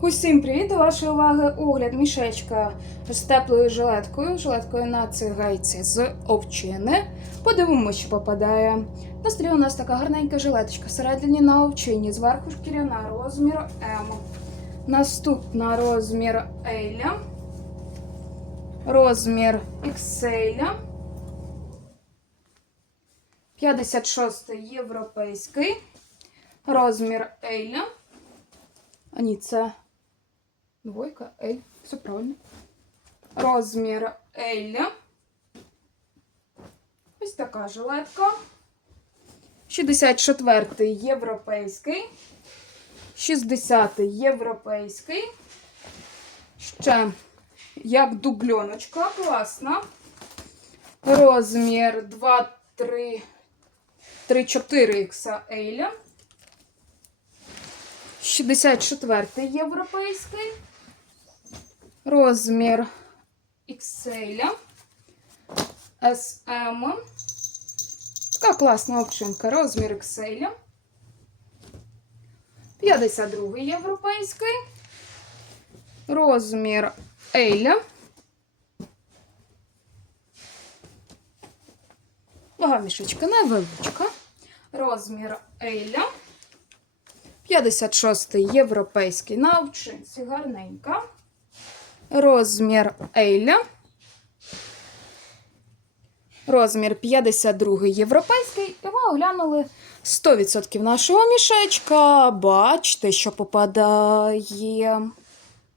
Усім привіт! До вашої уваги огляд мішечка з теплою жилеткою, жилеткою на цигайці з овчини. Подивимося, що попадає. На столі у нас така гарненька жилеточка. Всередині на овчині, зверху шкіряна розміру М. Наступна розмір Еля. Розмір XL. 56 європейський. Розмір Еля. А ні, це двойка, L, все правильно. Розмір L. Ось така жилетка. 64-й європейський. 60-й європейський. Ще як дубльоночка, класна. Розмір 2, 3, 3, 4 XL. 64 європейський. Розмір XL. SM. Така класна овчинка. Розмір XL. 52 європейський. Розмір L. Мішечка невеличка. Розмір L. 56 європейський на овчинці гарненька. Розмір Ейля. Розмір 52 європейський. І ми оглянули 100% нашого мішечка. Бачите, що попадає.